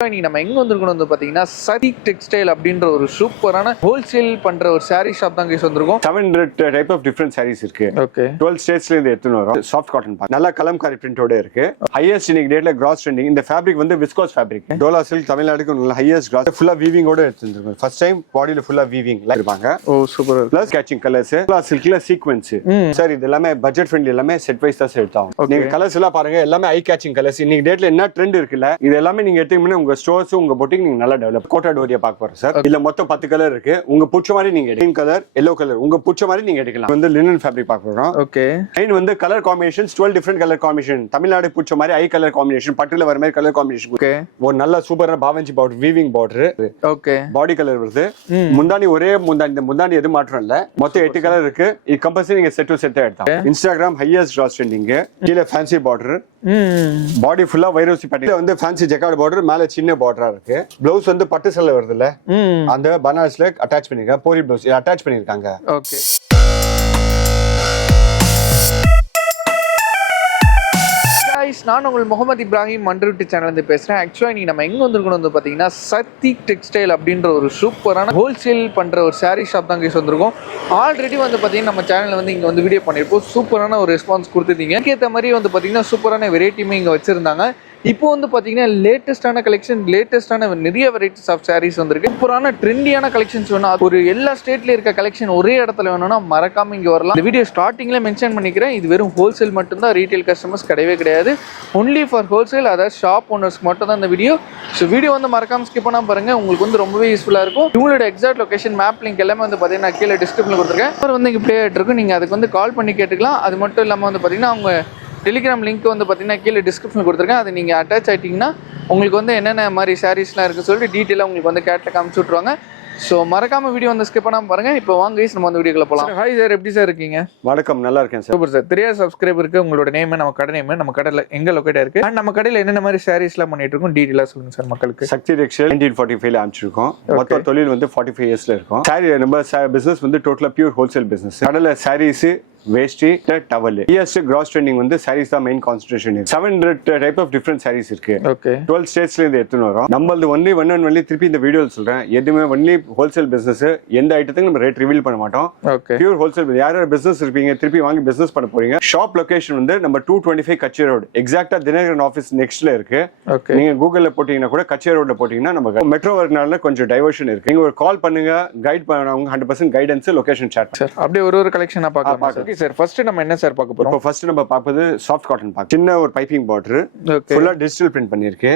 இன்னைக்கு நம்ம எங்க வந்திருக்கோம் வந்து பாத்தீங்கன்னா சதீக் டெக்ஸ்டைல் அப்படின்ற ஒரு சூப்பரான ஹோல்சேல் பண்ற ஒரு சாரி ஷாப் தான் கேஸ் வந்திருக்கோம். 700 டைப் ஆஃப் டிஃபரண்ட் சாரீஸ் இருக்கு. ஓகே, 12 ஸ்டேட்ஸ்ல இருந்து எடுத்துன்னு வரோம். சாஃப்ட் காட்டன் பாக் நல்ல கலம்காரி பிரிண்டோட இருக்கு. ஹையஸ்ட் இன்னைக்கு டேட்ல கிராஸ் ட்ரெண்டிங். இந்த ஃபேப்ரிக் வந்து விஸ்கோஸ் ஃபேப்ரிக். டோலா சில்க் தமிழ்நாடுக்கு நல்ல ஹையஸ்ட் கிராஸ் ஃபுல்லா வீவிங்கோட எடுத்துருக்கோம். ஃபர்ஸ்ட் டைம் பாடியில ஃபுல்லா வீவிங் இருப்பாங்க. Oh super. Plus catching colours dola சில்க்ல சீக்வென்ஸ். சார் இது எல்லாமே பட்ஜெட் ஃப்ரெண்ட்லி, எல்லாமே செட் வைஸ் தான் எடுத்தோம். நீங்க கலர்ஸ் எல்லாம் பாருங்க, எல்லாமே ஐ கேச்சிங் கலர்ஸ். இன்னைக்கு டேட்ல என்ன ட்ரெண்ட் இருக்குல்ல, இது எல்லாமே நீங்க எடுத்தீங்கன்னா உங்க ஸ்டோர்ஸ் உங்க பொட்டிக் நீங்க நல்லா டெவலப் கோட்டா டோரியா பார்க்க போறோம் சார். இல்ல மொத்தம் 10 கலர் இருக்கு. உங்க பிடிச்ச மாதிரி நீங்க கிரீன் கலர், yellow கலர் உங்க பிடிச்ச மாதிரி நீங்க எடுக்கலாம். வந்து லினன் ஃபேப்ரிக் பார்க்க போறோம். ஓகே, லைன் வந்து colour combinations 12 different colour combination. Tamil Nadu பிடிச்ச மாதிரி ஐ கலர் காம்பினேஷன், பட்டுல வர மாதிரி கலர் காம்பினேஷன். ஓகே, ஒரு நல்ல சூப்பரான பாவஞ்சி border, weaving border. Okay, body colour வருது. முந்தானி ஒரே முந்தானி, இந்த முந்தானி எது மாற்றம் இல்ல. மொத்தம் 8 கலர் இருக்கு. இது கம்பல்சரி நீங்க செட் டு செட் எடுத்தா. Instagram highest gross trending. கீழ ஃபேன்சி பார்டர், பாடி ஃபுல்லா வைரோசி பேட்டர்ன் வந்து ஃபேன்சி ஜெக்கார்ட் பார்டர், மேல சின்ன பார்டரா இருக்கு. ப்ளவுஸ் வந்து பட்டு சேலை வருதுல்ல, அந்த பனாரஸ்ல அட்டாச் பண்ணிருக்காங்க. போரி ப்ளவுஸ் அட்டாச் பண்ணிருக்காங்க. ஓகே. நான் உங்கள் முகமது இப்ராஹிம் மண்டருட்டி சேனல் இருந்து பேசுறேன். ஆக்சுவலா இன்னைக்கு நம்ம எங்க வந்திருக்கோம் வந்து பாத்தீங்கன்னா சதீக் டெக்ஸ்டைல் அப்படின்ற ஒரு சூப்பரான ஹோல்சேல் பண்ற ஒரு சாரி ஷாப் தான் கேஸ் வந்திருக்கோம். ஆல்ரெடி வந்து பாத்தீங்கன்னா நம்ம சேனல்ல வந்து இங்க வந்து வீடியோ பண்ணிருப்போம். சூப்பரான ஒரு ரெஸ்பான்ஸ் கொடுத்துருந்தீங்க. அதுக்கேற்ற மாதிரி வந்து பாத்தீங்கன்னா சூப்பரான வெரைட்டியுமே இங்க வச்சிருந்தாங்க. இப்போ வந்து பாத்தீங்கன்னா லேட்டஸ்டான கலெக்ஷன், லேட்டஸ்டான நிறைய வெரைட்டிஸ் ஆஃப் சாரீஸ் வந்திருக்கு. சூப்பரான ட்ரெண்டியான கலெக்ஷன்ஸ் வேணும், ஒரு எல்லா ஸ்டேட்ல இருக்க கலெக்ஷன் ஒரே இடத்துல வேணும்னா மறக்காம இங்க வரலாம். இந்த வீடியோ ஸ்டார்டிங்ல மென்ஷன் பண்ணிக்கிறேன், இது வெறும் ஹோல்சேல் மட்டும்தான், ரீட்டைல் கஸ்டமர்ஸ் கிடையவே கிடையாது. ஒன்லி ஃபார் ஹோல்சேல், அதாவது ஷாப் ஓனர்ஸ்க்கு மட்டும் தான் இந்த வீடியோ. ஸோ வீடியோ வந்து மறக்காம ஸ்கிப் பண்ணாம பாருங்க, உங்களுக்கு வந்து ரொம்பவே யூஸ்ஃபுல்லா இருக்கும். உங்களோட எக்ஸாக்ட் லொகேஷன், மேப் லிங்க் எல்லாமே வந்து பாத்தீங்கன்னா கீழே டிஸ்கிரிப்ஷன்ல கொடுத்துருக்கேன். அப்புறம் வந்து இங்க ப்ளே ஆகிட்டு இருக்கும், நீங்க அதுக்கு வந்து கால் பண்ணி கேட்டுக்கலாம். அது மட்டும் இல்லாமல் வந்து பாத்தீங்கன்னா அவங்க டெலிகிராம் லிங்க் வந்து பார்த்தீங்கன்னா கீழே டிஸ்கிரிப்ஷன் கொடுத்துருக்கேன். அது நீங்கள் அட்டாச் ஆகிட்டிங்கன்னா உங்களுக்கு வந்து என்னென்ன மாதிரி சாரீஸ்லாம் இருக்குன்னு சொல்லிட்டு டீட்டெயிலாக உங்களுக்கு வந்து கேட்டில் காமிச்சு விட்ருவாங்க. ஸோ மறக்காம வீடியோ வந்து ஸ்கிப் பண்ணாமல் பாருங்க. இப்போ வாங்க நம்ம வந்து வீடியோக்குள்ள போகலாம். ஹாய் சார், எப்படி சார் இருக்கீங்க? வணக்கம், நல்லா இருக்கேன் சார். Super sir. 3 சப்ஸ்கிரைபருக்கு உங்களோட நேம், நம்ம கடை நேம், நம்ம கடையில் எங்கே லொக்கேட்டாக இருக்கு, அண்ட் நம்ம கடையில் என்னென்ன மாதிரி சாரீஸ்லாம் பண்ணிட்டு இருக்கோம், டீட்டெயிலாக சொல்லுங்க சார் மக்களுக்கு. சக்தி டெக்ஸ்டைல் 1945 ஆரம்பிச்சிருக்கோம். மொத்த தொழில் வந்து 45 இயர்ஸ்ல இருக்கும். சாரி நம்ம பிசினஸ் வந்து டோட்டலா பியூர் ஹோல்சேல் பிசினஸ். கடையில் சாரீஸ், வேஷ்டி, டவல். ஹையஸ்ட் கிராஸ் ட்ரெண்டிங் வந்து சாரீஸ் தான் main concentration. 700 type of different sarees இருக்கு. ஓகே, 12 ஸ்டேட்ஸ்ல இருந்து எடுத்துன்னு வரோம். நம்மளது ஒன்லி திருப்பி இந்த வீடியோல சொல்றேன், எதுவுமே ஒன்லி ஹோல்சேல் பிசினஸ். எந்த ஐட்டத்துக்கு நம்ம ரேட் ரிவீல் பண்ண மாட்டோம். Okay, pure wholesale. யார் பிசினஸ் இருப்பீங்க, திருப்பி வாங்கி பிசினஸ் பண்ண போறீங்க. ஷாப் லொகேஷன் வந்து நம்ம 225 கச்சே ரோடு, எக்ஸாக்டா தினகரன் ஆஃபீஸ் நெக்ஸ்ட்ல இருக்கு. ஓகே, நீங்க கூகுள்ல போட்டீங்கன்னா கூட கச்சே ரோட்ல போட்டீங்கன்னா நம்ம மெட்ரோ வரனால கொஞ்சம் டைவர்ஷன் இருக்கு. நீங்க ஒரு கால் பண்ணுங்க, கைட் பண்ணுவாங்க. 100% கைடன்ஸ், லொகேஷன் ஷேர் சார். அப்படியே ஒரு கலெக்ஷனா பார்க்கலாம். ஓகே சார், ஃபர்ஸ்ட் நம்ம என்ன சார் பார்க்க போறோம்? இப்போ ஃபர்ஸ்ட் நம்ம பார்ப்பது சாஃப்ட் காட்டன் பாக். சின்ன ஒரு பைப்பிங் பார்டர், ஃபுல்லா டிஜிட்டல் பிரிண்ட் பண்ணிருக்கு.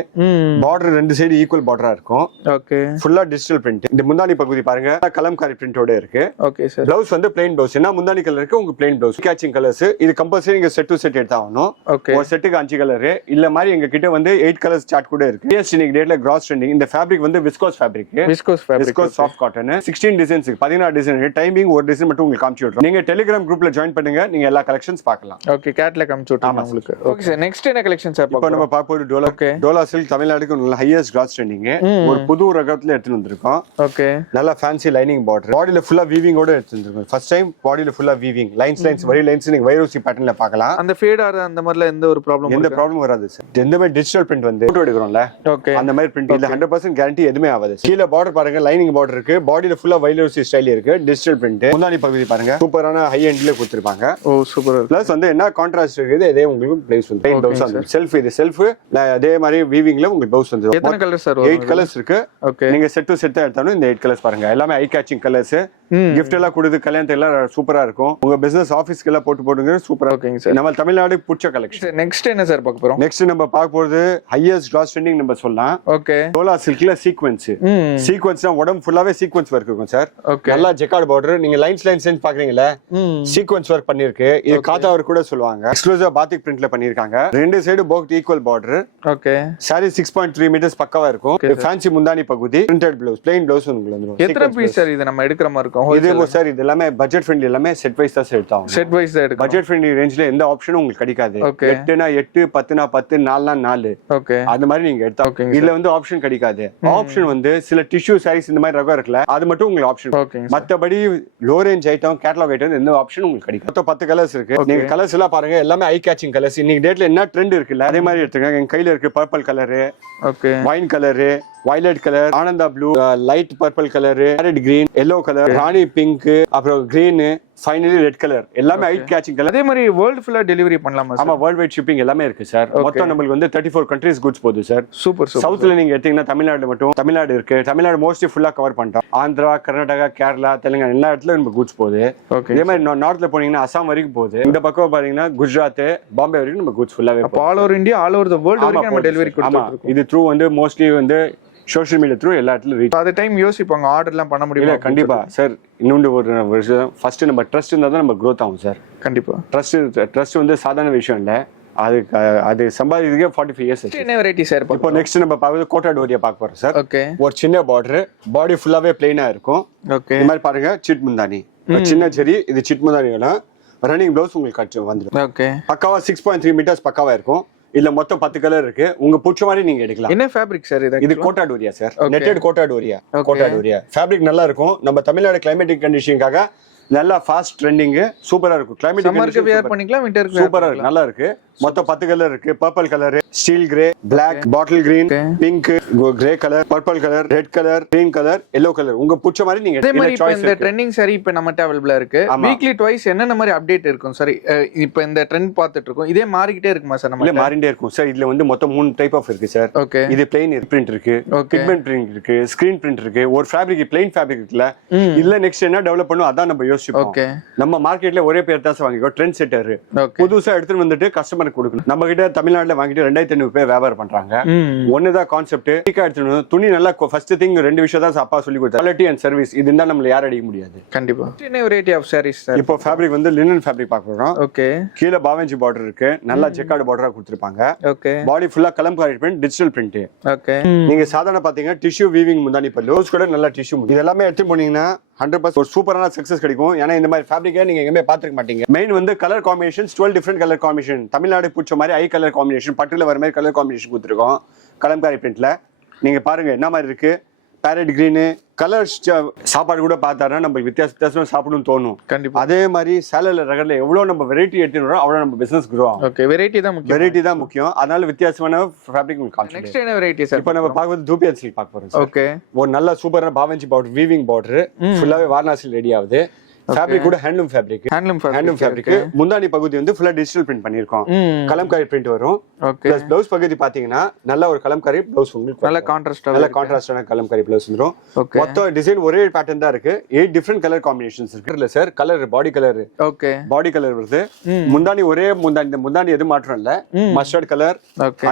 பார்டர் ரெண்டு சைடு ஈக்குவல் பார்டரா இருக்கும். ஓகே, ஃபுல்லா டிஜிட்டல் பிரிண்ட். இந்த முந்தானி பகுதி பாருங்க, கலம்காரி பிரிண்டோட இருக்கு. Okay sir. ப்ளவுஸ் வந்து பிளைன் ப்ளவுஸ். என்ன முந்தானி கலர் இருக்கு, உங்க பிளைன் ப்ளவுஸ். Catching colours. இது கம்பல்சரி நீங்க செட் டு செட் எடுத்தாகணும். ஓகே, ஒரு செட்டுக்கு 5 கலர். இல்ல மாதிரி எங்க கிட்ட வந்து 8 கலர்ஸ் சார்ட் கூட இருக்கு. இன்னைக்கு டேட்ல கிராஸ் ட்ரெண்டிங். இந்த ஃபேப்ரிக் வந்து viscose fabric. Viscose soft cotton. 16 designs, 16 design. Timing ஒரு டிசைன் மட்டும் உங்களுக்கு காமிச்சு விடுறோம். நீங்க டெலிகிராம் குரூப்ல ஜாயின் பண்ணுங்க, நீங்க எல்லா கலெக்ஷன்ஸ் பார்க்கலாம். ஓகே, கேட்ல காமிச்சு விட்டுறேன் உங்களுக்கு. ஓகே சார், நெக்ஸ்ட் என்ன கலெக்ஷன் சார்? இப்போ நம்ம பார்ப்போம் டோலா. டோலா சில்க் தமிழ்நாடுக்கு நல்ல ஹையஸ்ட் கிராஸ் ட்ரெண்டிங். ஒரு புது ரகத்துல எடுத்துட்டு வந்திருக்கோம். ஓகே, நல்ல ஃபேன்சி லைனிங் பார்டர். பாடியில ஃபுல்லா வீவிங்கோட எடுத்துட்டு வந்திருக்கோம். ஃபர்ஸ்ட் டைம் பாடியில ஃபுல்லா வீவிங். லைன்ஸ் வரி லைன்ஸ் நீங்க வைரோசி பேட்டர்ன்ல பார்க்கலாம். அந்த ஃபேட் ஆற அந்த மாதிரில எந்த ஒரு ப்ராப்ளம் வராது சார். எந்த மாதிரி டிஜிட்டல் பிரிண்ட் வந்து போட்டோ எடுக்கறோம்ல, ஓகே, அந்த மாதிரி பிரிண்ட் இல்ல. 100% கேரண்டி எதுமே ஆகாது. கீழ பார்டர் பாருங்க, லைனிங் பார்டர் இருக்கு. பாடியில ஃபுல்லா வைரோசி ஸ்டைல் இருக்கு. Digital print. முந்தானி பகுதி பாருங்க, சூப்பரான ஹை எண்ட்ல கொடுத்திருப்பாங்க. ஓ சூப்பர். பிளஸ் வந்து என்ன கான்ட்ராஸ்ட் இருக்குது, இதே உங்களுக்கு ப்ளவுஸ் வந்து பிளைன் ப்ளவுஸ். அந்த செல்ஃப், இது செல்ஃப். அதே மாதிரி வீவிங்ல உங்களுக்கு ப்ளவுஸ் வந்து எத்தனை கலர் சார்? 8 கலர்ஸ் இருக்கு. ஓகே, நீங்க செட் டு செட் எடுத்தாலும் இந்த 8 கலர்ஸ் பாருங்க. எல்லாமே ஐ கேச்சிங் கலர்ஸ். கிஃப்ட் எல்லாம் கொடுத்து கல்யாணத்துல எல்லாம் சூப்பரா இருக்கும். உங்க பிசினஸ் ஆபீஸ்க்கு எல்லாம் போட்டுங்க, சூப்பரா. ஓகேங்க சார். நம்ம தமிழ்நாடு புடிச்ச கலெக்ஷன். நெக்ஸ்ட் என்ன சார் பார்க்க போறோம்? நெக்ஸ்ட் நம்ம பார்க்க போறது ஹையஸ்ட் கிராஸ் ட்ரெண்டிங் நம்ம சொல்லலாம். ஓகே, டோலா சில்க்ல சீக்வென்ஸ். சீக்வென்ஸ்னா உடம்பு ஃபுல்லாவே சீக்வென்ஸ் ஒர்க் இருக்கும் சார். ஓகே, நல்லா ஜெக்கார்ட் பார்டர். நீங்க லைன்ஸ் பாக்குறீங்களா, சீக்வென்ஸ் ஒர்க் பண்ணிருக்கு. இது காத்தாவர் கூட சொல்லுவாங்க. எக்ஸ்க்ளூசிவா பாத்திக் பிரிண்ட்ல பண்ணிருக்காங்க. ரெண்டு சைடு போக்ட் equal border. Okay, sari 6.3 metres பக்கவா இருக்கும். ஃபேன்சி முந்தானி பகுதி, பிரிண்டட் ப்ளவுஸ், பிளைன் ப்ளவுஸ் உங்களுக்கு வந்துரும். எத்தனை பீஸ் சார் இது நம்ம எடுக்கிற மாதிரி இருக்கும்? இருக்கும் இது சார் இது எல்லாமே பட்ஜெட் ஃப்ரெண்ட்லி, எல்லாமே செட் வைஸ் தான் எடுத்தாங்க. செட் வைஸ் தான் எடுக்கும். பட்ஜெட் ஃப்ரெண்ட்லி ரேஞ்ச்ல எந்த ஆப்ஷனும் உங்களுக்கு கிடைக்காது. 8னா 8, 10னா 10, 4னா 4. ஓகே, அந்த மாதிரி நீங்க எடுத்தா இதுல வந்து ஆப்ஷன் கிடைக்காது. ஆப்ஷன் வந்து சில டிஷ்யூ சாரீஸ் இந்த மாதிரி ரகம் இருக்குல்ல, அது மட்டும் உங்களுக்கு ஆப்ஷன். மத்தபடி low range item, catalogue item எந்த ஆப்ஷன் உங்களுக்கு கிடைக்கும். மொத்தம் 10 கலர்ஸ் இருக்கு. நீங்க கலர்ஸ் எல்லாம் பாருங்க, எல்லாமே ஐ கேச்சிங் கலர்ஸ். இன்னைக்கு டேட்ல என்ன ட்ரெண்ட் இருக்குல்ல, அதே மாதிரி எடுத்துக்கங்க. என் கையில இருக்கு purple colour, okay, wine colour, violet colour, Ananda blue, light purple colour, parrot green, yellow colour, rani pink, அப்புறம் கிரீன், ஃபைனலி ரெட் கலர். எல்லாமே ஐ கேச்சிங் கலர். அதே மாதிரி வேர்ல்ட் ஃபுல்லா டெலிவரி பண்ணலாமா? ஆமா, வேர்ல்ட் வைட் ஷிப்பிங் எல்லாமே இருக்கு சார். மொத்தம் நம்மளுக்கு வந்து 34 கண்ட்ரீஸ் குட்ஸ் போகுது சார். சூப்பர். சவுத்ல நீங்க எடுத்தீங்கன்னா தமிழ்நாடு மட்டும், தமிழ்நாடு இருக்கு. தமிழ்நாடு மோஸ்ட்லி ஃபுல்லா கவர் பண்ணிட்டோம். ஆந்திரா, கர்நாடகா, கேரளா, தெலுங்கானா எல்லா இடத்துலயும் நம்ம குட்ஸ் போகுது. இதே மாதிரி நார்த்ல போனீங்கன்னா அசாம் வரைக்கும் போகுது. இந்த பக்கம் பாத்தீங்கன்னா குஜராத், பாம்பே வரைக்கும் நம்ம குட்ஸ் ஃபுல்லாவே போகுது. All over India, all over the world வரைக்கும் நம்ம டெலிவரி கொடுத்துட்டு. இது த்ரூ வந்து மோஸ்ட்லி வந்து சோஷியல் மீடியா த்ரூ எல்லா இடத்துலயும் ரீச். அந்த டைம் யோசிப்பாங்க ஆர்டர்லாம் பண்ண முடியல. கண்டிப்பா சார். இன்னொன்று ஒரு விஷயம், ஃபர்ஸ்ட் நம்ம ட்ரஸ்ட் இருந்தால் தான் நம்ம க்ரோத் ஆகும் சார். கண்டிப்பா. ட்ரஸ்ட் வந்து சாதாரண விஷயம் இல்லை. அது சம்பாதிக்கிறதுக்கே 45 இயர்ஸ். என்ன வெரைட்டி சார்? இப்போ நெக்ஸ்ட் நம்ம பார்க்குறது கோட்டா டோரியா பார்க்க போறோம் சார். ஓகே. ஒரு சின்ன பார்டர், பாடி ஃபுல்லாவே பிளைனா இருக்கும். ஓகே. இந்த மாதிரி பாருங்க, சிட் முந்தானி, சின்ன சரி. இது சிட் முந்தானியோட ரன்னிங் ப்ளவுஸ் உங்களுக்கு வந்துடும். ஓகே. பக்காவா 6.3 மீட்டர்ஸ் பக்காவா இருக்கும். இதுல மொத்தம் 10 கலர் இருக்கு. உங்க பிடிச்ச மாதிரி நீங்க எடுக்கலாம். என்ன ஃபேப்ரிக் சார் இது? இது kota doria sir. Netted kota doria. Kota doria fabric நல்லா இருக்கும். நம்ம தமிழ்நாடு கிளைமேட்டிக் கண்டிஷனுக்காக நல்லா ஃபாஸ்ட் ட்ரெண்டிங், சூப்பரா இருக்கும். கிளைமேட் சம்மருக்கு வியர் பண்ணிக்கலாம், விண்டருக்கு சூப்பரா இருக்கு, நல்லா இருக்கு. மொத்தம் 10 கலர் இருக்கு. Purple colour, steel grey, black, bottle green, pink, grey colour, purple colour, red colour, green colour, yellow colour. உங்க பிடிச்ச மாதிரி நீங்க இதே மாதிரி இந்த ட்ரெண்டிங் சாரி இப்ப நம்மட்ட அவேலபிளா இருக்கு. வீக்லி ட்வைஸ் என்னென்ன மாதிரி அப்டேட் இருக்கும் சார்? இப்போ இந்த ட்ரெண்ட் பார்த்துட்டு இருக்கோம், இதே மாறிக்கிட்டே இருக்குமா சார்? நம்ம மாறிட்டே இருக்கும் சார். இதுல வந்து மொத்தம் 3 டைப் ஆஃப் இருக்கு சார். ஓகே. இது பிளைன் பிரிண்ட் இருக்கு, பிக்மெண்ட் பிரிண்ட் இருக்கு, ஸ்கிரீன் பிரிண்ட் இருக்கு. ஒரு ஃபேப்ரிக் பிளைன் ஃபேப்ரிக் இருக்குல்ல, இல்ல நெக்ஸ்ட் என்ன டெவலப் பண்ணும் அதான் நம்ம யோசிப்போம். ஓகே. நம்ம மார்க்கெட்ல ஒரே பேர் தான் வாங்கிக்கோ, ட்ரெண்ட் செட்டர். புதுசா எடுத்துட்டு வந்துட்டு கஸ்டமருக்கு கொடுக்கணும். நம்ம கிட்ட தமிழ்நாட்டுல வாங்கிட்டு 2500 பேர் வியாபாரம் பண்றாங்க. ஒண்ணுதான் கான்செப்ட். எடுத்துட்டு துணி நல்லா ஃபர்ஸ்ட் திங் 2 விஷயம் தான் அப்பா சொல்லி கொடுத்தாரு, குவாலிட்டி அண்ட் சர்வீஸ். இது இருந்தா நம்மள யாரும் அடிக்க முடியாது. கண்டிப்பா. என்ன வெரைட்டி ஆஃப் சாரீஸ் சார்? இப்போ ஃபேப்ரிக் வந்து லினன் ஃபேப்ரிக் பார்க்கறோம். ஓகே. கீழ பாவஞ்சி பார்டர் இருக்கு, நல்லா ஜெக்கார்ட் பார்டரா கொடுத்திருப்பாங்க. ஓகே. பாடி ஃபுல்லா Kalamkari print, digital print. Okay. நீங்க சாதாரண பாத்தீங்க டிஷ்யூ வீவிங் முந்தானி பல்லு, ரோஸ் கூட நல்லா டிஷ்யூ. இது எல்லாமே எடுத்து போனீங்கன்னா 100% ஒரு சூப்பரான சக்சஸ் கிடைக்கும். ஏன்னா இந்த மாதிரி ஃபேப்ரிக்கை நீங்க எங்கேயுமே பார்த்துக்க மாட்டீங்க. மெயின் வந்து colour combinations, 12 different colour combination. Tamil Nadu பிடிச்ச மாதிரி ஐ கலர் காம்பினேஷன், பட்டுல வர மாதிரி கலர் காம்பினேஷன் கொடுத்துருக்கோம் கலம்காரி பிரிண்ட்ல. நீங்க பாருங்க என்ன மாதிரி இருக்கு. பேரட் கிரீனு கலர் சாப்பாடு கூட பார்த்தாருன்னா நம்ம வித்தியாசமா சாப்பிடணும்னு தோணும். கண்டிப்பா. அதே மாதிரி சேலல ரகல எவ்வளவு நம்ம வெரைட்டி எடுத்துறோம் அவ்வளவு நம்ம பிசினஸ் grow ஆகும். ஓகே. வெரைட்டி தான் முக்கியம். வெரைட்டி தான் முக்கியம். அதனால வித்தியாசமான ஃபேப்ரிக் உங்களுக்கு காமிச்சேன். நெக்ஸ்ட் என்ன வெரைட்டி சார்? இப்போ நம்ம பார்க்குறது தூபியா சில்க் பார்க்க போறோம் சார். ஓகே. ஒரு நல்ல சூப்பரான பாவஞ்சி பார்டர், வீவிங் பார்டர், ஃபுல்லாவே வாரணாசி ரெடி ஆகுது. ஃபேப்ரிக் கூட ஹேண்ட்லூம் ஃபேப்ரிக். Handloom fabric. முந்தானி பகுதி வந்து ஃபுல்லா டிஜிட்டல் பிரிண்ட் பண்ணிருக்கோம். கலம்காரி பிரிண்ட் வரும். பிளஸ் ப்ளவுஸ் பகுதி பாத்தீங்கன்னா நல்ல ஒரு கலம்காரி ப்ளவுஸ் உங்களுக்கு நல்ல கான்ட்ராஸ்டான கலம்காரி ப்ளவுஸ் வந்துரும். மொத்த டிசைன் ஒரே பேட்டர்ன் தான் இருக்கு. 8 டிஃபரெண்ட் கலர் காம்பினேஷன்ஸ் இருக்கு. இல்ல sir colour body colour. Okay. Body colour வருது. முந்தானி ஒரே முந்தானி, இந்த முந்தானி எது மாற்றம் இல்ல. Mustard colour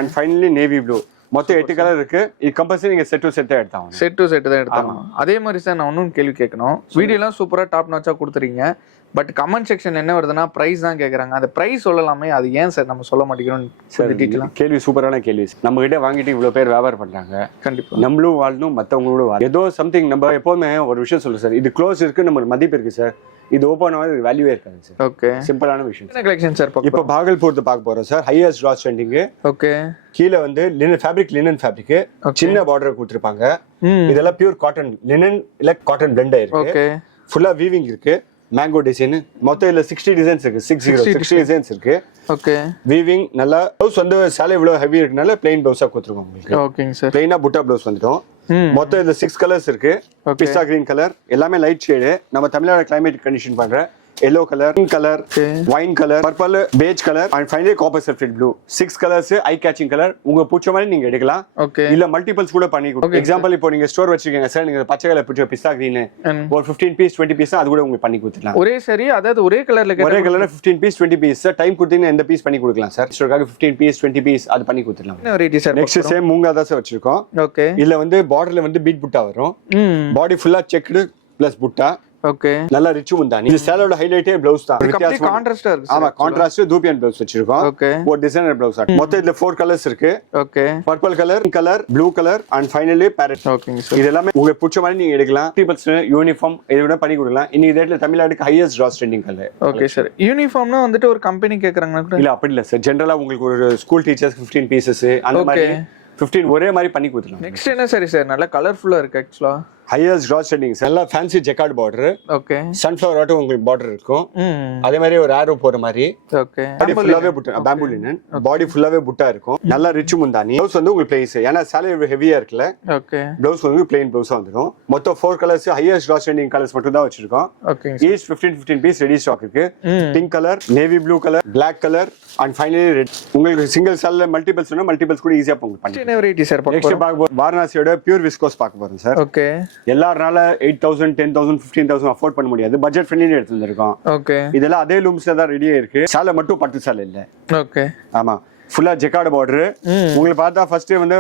and finally navy blue. மொத்தம் 8 கலர் இருக்கு. இது கம்பல்சரி நீங்க செட் டு செட் தான் எடுத்தாங்க. செட் டு செட் தான் எடுத்தாங்க. அதே மாதிரி சார் நான் இன்னொரு கேள்வி கேட்கணும். வீடியோலாம் சூப்பரா டாப் நாச்சா கொடுத்துறீங்க. பட் கமெண்ட் செக்ஷன் என்ன வருதுன்னா பிரைஸ் தான் கேக்குறாங்க. அந்த பிரைஸ் சொல்லலாமே, அது ஏன் சார் நம்ம சொல்ல மாட்டேங்கிறோம்? கேள்வி சூப்பரான கேள்வி. நம்ம கிட்ட வாங்கிட்டு இவ்வளவு பேர் வியாபாரம் பண்றாங்க. கண்டிப்பா. நம்மளும் வாழணும், மத்தவங்களோட வாழணும். ஏதோ சம்திங். நம்ம எப்பவுமே ஒரு விஷயம் சொல்றோம் சார், இது க்ளோஸ் இருக்கு, நம்ம மதிப்பு இருக்கு சார். இது ஓபன் ஆகுது, வேல்யூவே இருக்காது சார். ஓகே. சிம்பிளான விஷயம். என்ன கலெக்ஷன் சார்? இப்போ பாகல்பூர் பார்க்க போறோம் சார். ஹையஸ்ட் ராஸ் ட்ரெண்டிங். ஓகே. கீழ வந்து லினன் ஃபேப்ரிக், சின்ன பார்டர் கொடுத்திருப்பாங்க. இதெல்லாம் பியூர் காட்டன் லினன் இல்ல காட்டன் பிளெண்ட் ஆயிருக்கு. ஓகே. ஃபுல்லா வீவிங் இருக்கு. மேங்கோ டிசைன் மொத்தம் இல்ல 60 டிசைன்ஸ் இருக்கு. 60 டிசைன்ஸ் இருக்கு. ஓகே. வீவிங் நல்லா. ப்ளவுஸ் வந்து சேலை இவ்வளவு ஹெவி இருக்கனால பிளைன் ப்ளவுஸா கொடுத்துருக்கோம் உங்களுக்கு. ஓகேங்க சார். பிளைனா புட்டா ப்ளவுஸ் வந்துடும். மொத்தம் இதுல 6 கலர்ஸ் இருக்கு. பிஸ்டா கிரீன் கலர் எல்லாமே லைட் ஷேடு. நம்ம தமிழ்நாடு கிளைமேட் கண்டிஷன் பண்ற yellow color, pink color, wine color, purple, beige color and finally copper sulphate blue. 6 colors eye catching color. உங்க பிடிச்ச மாதிரி நீங்க எடுக்கலாம். இல்ல மல்டிபிள்ஸ் கூட பண்ணி கொடுங்க. எக்ஸாம்பிள் இப்போ நீங்க ஸ்டோர் வச்சிருக்கீங்க சார், நீங்க பச்சை கலர் பிடிச்ச பிஸ்தா கிரீன் ஒரு 15 பீஸ் 20 பீஸ் அது கூட உங்களுக்கு பண்ணி கொடுத்துடலாம். ஒரே சரி, அதாவது ஒரே கலர்ல 15 பீஸ் 20 பீஸ் சார். டைம் கொடுத்தீங்கன்னா எந்த பீஸ் பண்ணி கொடுக்கலாம் சார். ஸ்டோர்க்காக 15 பீஸ் 20 பீஸ் அது பண்ணி கொடுத்துடலாம். என்ன variety sir? Next same moonga தான் சார் வச்சிருக்கோம். ஓகே. இல்ல வந்து பார்டர்ல வந்து பீட் புட்டா வரும். பாடி ஃபுல்லா செக்டு பிளஸ் புட்டா. ஓகே. நல்ல ரிச் முந்தானி. இது சேலோட ஹைலைட்டே ப்ளவுஸ் தான். வித்தியாசமா கான்ட்ராஸ்டா இருக்கு. ஆமா, கான்ட்ராஸ்ட் தூபியன் ப்ளவுஸ் வச்சிருக்கோம். ஓகே. ஒரு டிசைனர் ப்ளவுஸ். மொத்தம் இதுல 4 கலர்ஸ் இருக்கு. Okay. Purple colour, blue colour and finally parrot. ஓகேங்க சார். இது எல்லாமே உங்களுக்கு பிடிச்ச மாதிரி நீங்க எடுக்கலாம். 50% யூனிஃபார்ம் இதை விட பண்ணி கொடுக்கலாம். இன்னைக்கு ரேட்ல தமிழ்நாட்டுக்கு highest cross trending colour. Okay sir. யூனிஃபார்ம்னா வந்துட்டு ஒரு கம்பெனி கேக்குறாங்கன்னா கூட இல்ல அப்படி இல்ல சார். ஜெனரலா உங்களுக்கு ஒரு ஸ்கூல் டீச்சர்ஸ் 15 பீசஸ் அந்த மாதிரி 15 ஒரே மாதிரி பண்ணி கொடுத்துடலாம். நெக்ஸ்ட் என்ன சாரி சார்? நல்ல கலர்ஃபுல்லா இருக்கு ஆக்சுவலா. ஹையஸ்ட் டிராஸ் ட்ரெண்டிங் நல்லா fancy jacquard border. Okay. Sunflower auto உங்களுக்கு பார்டர் இருக்கும். அதே மாதிரி ஒரு ஆரோ போற மாதிரி. ஓகே. பாடி ஃபுல்லாவே புட்டா, பேம்பு லினன். பாடி ஃபுல்லாவே புட்டா இருக்கும். நல்லா ரிச் முந்தானி. ப்ளவுஸ் வந்து உங்களுக்கு பிளேஸ் ஏன்னா சாலரி ஹெவியா இருக்குல. ஓகே. ப்ளவுஸ் வந்து பிளைன் ப்ளவுஸா வந்துடும். மொத்தம் 4 colours highest cross trending colours மட்டும் தான் வச்சிருக்கோம். Okay. Each 15 piece ready stock இருக்கு. Pink colour, navy blue colour, black colour and finally red. உங்களுக்கு சிங்கிள் சால்ல மல்டிபிள்ஸ் வேணும், மல்டிபிள்ஸ் கூட ஈஸியா பண்ணலாம். என்ன வெரைட்டி சார்? நெக்ஸ்ட் பார்க்க போறோம் வாரணாசியோட பியூர் விஸ்கோஸ் பார்க்க போறோம் சார். ஓகே. எல்லாரால 8,000 10,000 15,000 அஃபோர்ட் பண்ண முடியாது. பட்ஜெட் ஃப்ரெண்ட்லி எடுத்து வந்திருக்கோம். ஓகே. இதெல்லாம் அதே லூம்ஸ்ல தான் ரெடியா இருக்கு. சாலை மட்டும் பட்டு சாலை இல்ல. ஓகே. ஆமா, ஃபுல்லா ஜெக்கார்ட் பார்டர். உங்களுக்கு பார்த்தா ஃபர்ஸ்ட் வந்து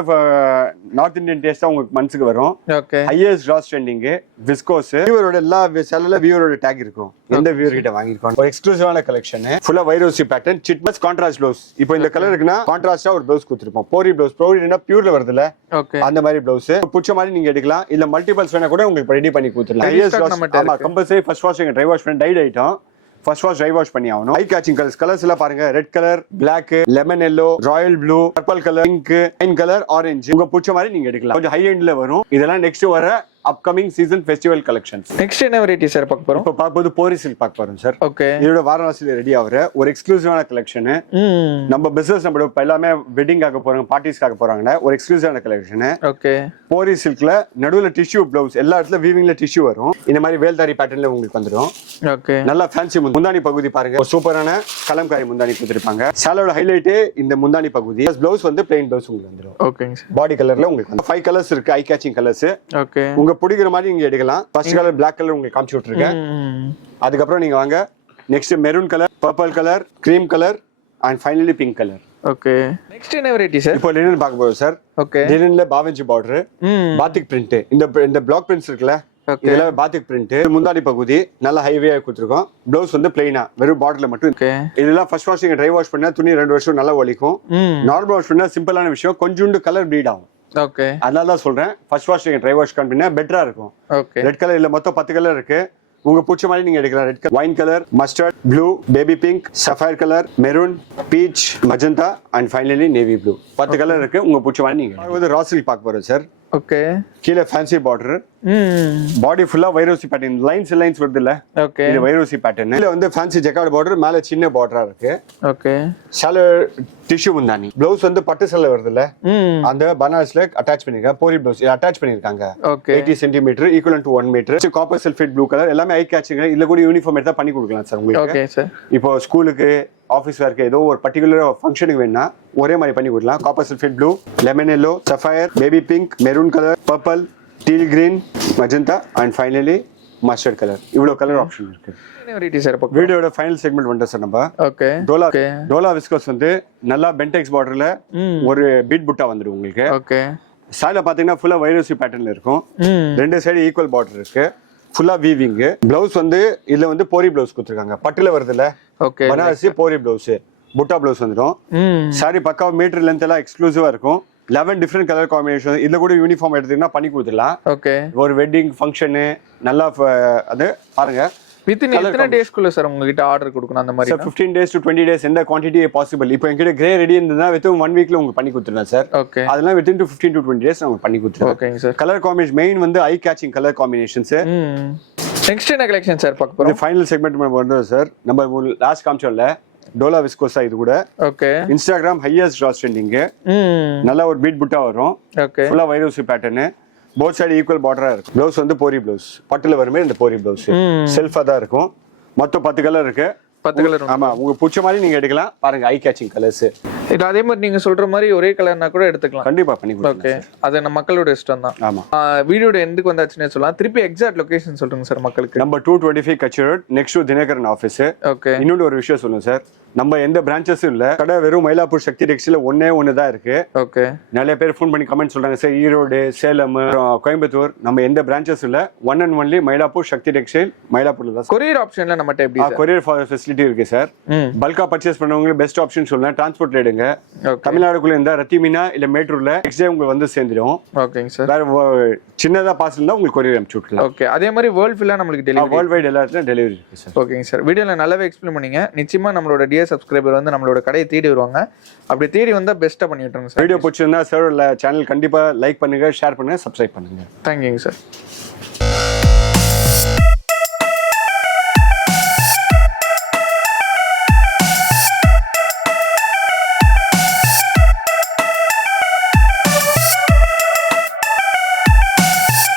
நார்த் இந்தியன் டேஸ்டா உங்களுக்கு மனசுக்கு வரும். Okay. Highest cross trending viscose. வியூவரோட எல்லா சேலல வியூவரோட டேக் இருக்கும். எந்த வியூவர் கிட்ட வாங்கிருக்கோம். ஒரு எக்ஸ்க்ளூசிவான கலெக்ஷன். ஃபுல்லா வைரோசி பேட்டர்ன் சிட்மஸ் கான்ட்ராஸ்ட் ப்ளவுஸ். இப்போ இந்த கலர் இருக்குன்னா கான்ட்ராஸ்டா ஒரு ப்ளவுஸ் கொடுத்துருப்போம். போரி ப்ளவுஸ். போரினா பியூர்ல வருதுல. ஓகே. அந்த மாதிரி ப்ளவுஸ் பிடிச்ச மாதிரி நீங்க எடுக்கலாம். இல்ல மல்டிபிள்ஸ் வேணா கூட உங்களுக்கு ரெடி பண்ணி கொடுத்துடலாம். ஆமா, compulsory first wash dry wash பண்ணி dyed item first wash dry wash பண்ணி ஆகணும். ஐ கேச்சிங் கலர்ஸ் எல்லாம் பாருங்க. Red colour, black, lemon yellow, royal blue, purple colour, pink, wine colour, orange. உங்க பிடிச்ச மாதிரி நீங்க எடுக்கலாம். கொஞ்சம் ஹை எண்ட்ல வரும். இதெல்லாம் நெக்ஸ்ட் வர upcoming season festival collections. Next என்ன வெரைட்டி சார் பார்க்க போறோம்? இப்போ பார்க்கும்போது போரி சில்க் பார்க்க போறோம் சார். ஓகே. இதோட வாரணாசியில ரெடி ஆகுற ஒரு எக்ஸ்க்ளூசிவான கலெக்ஷன். நம்ம பிசினஸ் நம்ம எல்லாமே வெட்டிங் ஆக போறாங்க, பார்ட்டிஸ்க்காக போறாங்க. ஒரு எக்ஸ்க்ளூசிவான கலெக்ஷன். ஓகே. போரி சில்க்ல நடுவுல டிஷ்யூ ப்ளவுஸ். எல்லா இடத்துல வீவிங்ல டிஷ்யூ வரும். இந்த மாதிரி வேல்தாரி பேட்டர்ன்ல உங்களுக்கு வந்துடும். ஓகே. நல்லா ஃபேன்சி முந்தானி பகுதி பாருங்க. ஒரு சூப்பரான கலம்காரி முந்தானி கொடுத்திருப்பாங்க. சாலோட ஹைலைட்டே இந்த முந்தானி பகுதி. ப்ளவுஸ் வந்து பிளைன் ப்ளவுஸ் உங்களுக்கு வந்துடும். ஓகேங்க சார். பாடி கலர்ல உங்களுக்கு 5 கலர்ஸ் இருக்கு. ஐ கேச்சிங் கலர்ஸ். ஓகே. உங்க பிடிக்கிற மாதிரி நீங்க எடுக்கலாம். ஃபர்ஸ்ட் கலர் பிளாக் கலர் உங்களுக்கு காமிச்சு விட்டுருக்கேன். அதுக்கப்புறம் நீங்க வாங்க. Next maroon colour, purple colour, cream colour and finally pink colour. Okay. Next என்ன வெரைட்டி சார்? இப்போ லினன் பார்க்க போறோம் சார். ஓகே. லினன்ல பாவஞ்சி border, பாத்திக் print. இந்த பிளாக் பிரிண்ட்ஸ் இருக்குல்ல, இதெல்லாம் பாத்திக் பிரிண்ட். முந்தாடி பகுதி நல்லா ஹைவே கொடுத்துருக்கோம். ப்ளவுஸ் வந்து பிளைனா வெறும் பார்டர்ல மட்டும். இதெல்லாம் ஃபர்ஸ்ட் வாஷ் நீங்க ட்ரை வாஷ் பண்ணா துணி 2 வருஷம் நல்லா ஒலிக்கும். நார்மல் வாஷ் பண்ணா சிம்பிளான விஷயம், கொஞ்சோண்டு கலர் ப்ளீட் ஆகும். ஓகே. அதனால தான் சொல்றேன் ஃபர்ஸ்ட் வாஷ் நீங்க ட்ரை வாஷ் பண்ணா பெட்டரா இருக்கும். ஓகே. ரெட் கலர் இல்ல மொத்தம் 10 கலர் இருக்கு. உங்க பிடிச்ச மாதிரி நீங்க எடுக்கலாம். Red colour, wine colour, mustard, blue, baby pink, sapphire colour, maroon, peach, magenta and finally navy blue. 10 colour இருக்கு. உங்க பிடிச்ச மாதிரி நீங்க ரா சில்க் பார்க்க போறோம் சார். ஓகே. கீழே ஃபேன்சி பார்டர். பாடி ஃபுல்லா வைரோசி பேட்டர்ன். லைன்ஸ் வருது இல்ல. ஓகே. இது வைரோசி பேட்டர்ன். இதுல வந்து ஃபேன்சி ஜெக்கார்ட் பார்டர், மேல சின்ன பார்டரா இருக்கு. ஓகே. ஷால டிஷ்யூ முந்தானி. ப்ளவுஸ் வந்து பட்டு சேலை வருது இல்ல, அந்த பனாரஸ்ல அட்டாச் பண்ணிருக்காங்க. போரி ப்ளவுஸ் அட்டாச் பண்ணிருக்காங்க. Okay. 80 centimetre equal to 1 metre. Copper sulphate blue colour. எல்லாமே ஐ கேச்சிங். இதுல கூட யூனிஃபார்ம் எடுத்தா பண்ணி கொடுக்கலாம் சார் உங்களுக்கு. Okay sir. இப்போ ஸ்கூலுக்கு, ஆஃபீஸ் வேர்க்கு, ஏதோ ஒரு பர்டிகுலர் ஃபங்க்ஷனுக்கு வேணா ஒரே மாதிரி பண்ணி கொடுக்கலாம். Copper sulphate blue, lemon yellow, sapphire, baby pink, maroon colour, purple, deal green, magenta and finally mustard colour. இவ்வளவு கலர் ஆப்ஷன் இருக்கு. என்ன வெரைட்டி சார்? வீடியோட ஃபைனல் செக்மெண்ட் வந்துட்டோம் சார் நம்ம. ஓகே. டோலா விஸ்கோஸ் வந்து நல்லா பென்டெக்ஸ் பார்டர்ல ஒரு பீட் புட்டா வந்துடும் உங்களுக்கு. ஓகே. சாயில பாத்தீங்கன்னா ஃபுல்லா வைரோசி பேட்டர்ன்ல இருக்கும். 2 சைடு ஈக்குவல் பார்டர் இருக்கு. ஃபுல்லா வீவிங். ப்ளவுஸ் வந்து இதுல வந்து போரி ப்ளவுஸ் கொடுத்துருக்காங்க. பட்டுல வருது இல்ல, ஓகே. பனாரசி போரி ப்ளவுஸ், புட்டா ப்ளவுஸ் வந்துடும். சாரி பக்காவா மீட்டர் லென்த் எல்லாம் எக்ஸ்க்ளூசிவா இருக்கும். 11 டிஃபரெண்ட் கலர் காம்பினேஷன். இதுல கூட யூனிஃபார்ம் எடுத்தீங்கன்னா பண்ணி கொடுத்துடலாம். ஓகே. ஒரு வெட்டிங் ஃபங்க்ஷன் நல்லா அது பாருங்க. வித்தின் எத்தனை டேஸ்க்குள்ள சார் உங்ககிட்ட ஆர்டர் கொடுக்கணும் அந்த மாதிரி? 15 days to 20 days எந்த குவான்டிட்டி பாசிபிள். இப்போ என்கிட்ட கிரே ரெடி இருந்ததுன்னா வித்தின் 1 வீக்ல உங்களுக்கு பண்ணி கொடுத்துருவேன் சார். ஓகே. அதெல்லாம் வித்தின் 15 to 20 days நான் பண்ணி கொடுத்துருவேன். ஓகேங்க சார். கலர் காம்பினேஷன் மெயின் வந்து ஐ கேச்சிங் கலர் காம்பினேஷன்ஸ். நெக்ஸ்ட் என்ன கலெக்ஷன் சார் பார்க்க போறோம்? ஃபைனல் செக்மெண்ட் வந்து சார் நம்ம லாஸ்ட் காமிச்சோம்ல டோலா விஸ்கோஸா. இது கூட okay. Instagram highest cross trending. நல்லா ஒரு பீட் புட்டா வரும். ஓகே. ஃபுல்லா வைரோசி பேட்டர்ன். போத் சைடு ஈக்குவல் பார்டரா இருக்கும். ப்ளவுஸ் வந்து போரி ப்ளவுஸ். பட்டுல வருமே இந்த போரி ப்ளவுஸ் செல்ஃபா தான் இருக்கும். மொத்தம் 10 கலர் இருக்கு. 10 கலர். ஆமா, உங்க பிடிச்ச மாதிரி நீங்க எடுக்கலாம். பாருங்க ஐ கேச்சிங் கலர்ஸ். இது அதே மாதிரி நீங்க சொல்ற மாதிரி ஒரே கலர்னா கூட எடுத்துக்கலாம். கண்டிப்பா பண்ணி கொடுக்கலாம். ஓகே, அது நம்ம மக்களோட இஷ்டம் தான். ஆமா. வீடியோட எண்டுக்கு வந்தாச்சுன்னே சொல்லலாம். திருப்பி எக்ஸாக்ட் லொகேஷன் சொல்லுங்க சார் மக்களுக்கு. நம்பர் 225 கட்சி road, next to Dinakaran office. Okay. இன்னொரு ஒரு விஷயம் சொல்லுங்க சார், நம்ம எந்த பிரான்ச்சஸும் இல்ல, கடை வெறும் மயிலாப்பூர் சக்தி டெக்ஸ்டைல் ஒண்ணு தான் இருக்கு. ஓகே. நிறைய பேர் ஃபோன் பண்ணி கமெண்ட் சொல்றாங்க சார், ஈரோடு, சேலம், கோயம்புத்தூர், நம்ம எந்த பிரான்ச்சஸ் இல்ல, one and only Mylapore Sakthi textile மயிலாப்பூர்ல தான். கொரியர் ஆப்ஷன்ல நம்மட்ட எப்படி சார்? கொரியர் ஃபெசிலிட்டி இருக்கு சார். பல்கா பர்ச்சேஸ் பண்ணவங்க பெஸ்ட் ஆப்ஷன் சொல்லலாம், டிரான்ஸ்போர்ட்ல எடுங்க. தமிழ்நாடுக்குள்ள இருந்தா ரத்திமினா இல்ல மேட்டூர்ல நெக்ஸ்ட் டே உங்களுக்கு வந்து சேர்ந்துடும். ஓகேங்க சார். வேற சின்னதா பார்சல் இருந்தா உங்களுக்கு கொரியர் அனுப்பிச்சு விட்டுலாம். ஓகே. அதே மாதிரி வேர்ல்ட் ஃபுல்லா நம்மளுக்கு டெலிவரி, வேர்ல்ட் வைட் எல்லா இடத்துலயும் டெலிவரி இருக்கு சார். ஓகேங்க சார். வீடியோல நல்லாவே எக்ஸ்பிளைன் பண்ணீங்க. நிச்சயமா நம்மளோட டியர் சப்ஸ்கிரைபர் வந்து நம்மளோட கடையை தேடி வருவாங்க. அப்படி தேடி வந்தா பெஸ்ட்டா பண்ணி விட்டுருங்க சார். வீடியோ பிடிச்சிருந்தா சார் சேனல் கண்டிப்பா லைக் பண்ணுங்க, ஷேர் பண்ணுங்க, சப்ஸ்கிரைப் பண்ணுங்க. தேங்க்யூங்க சார்.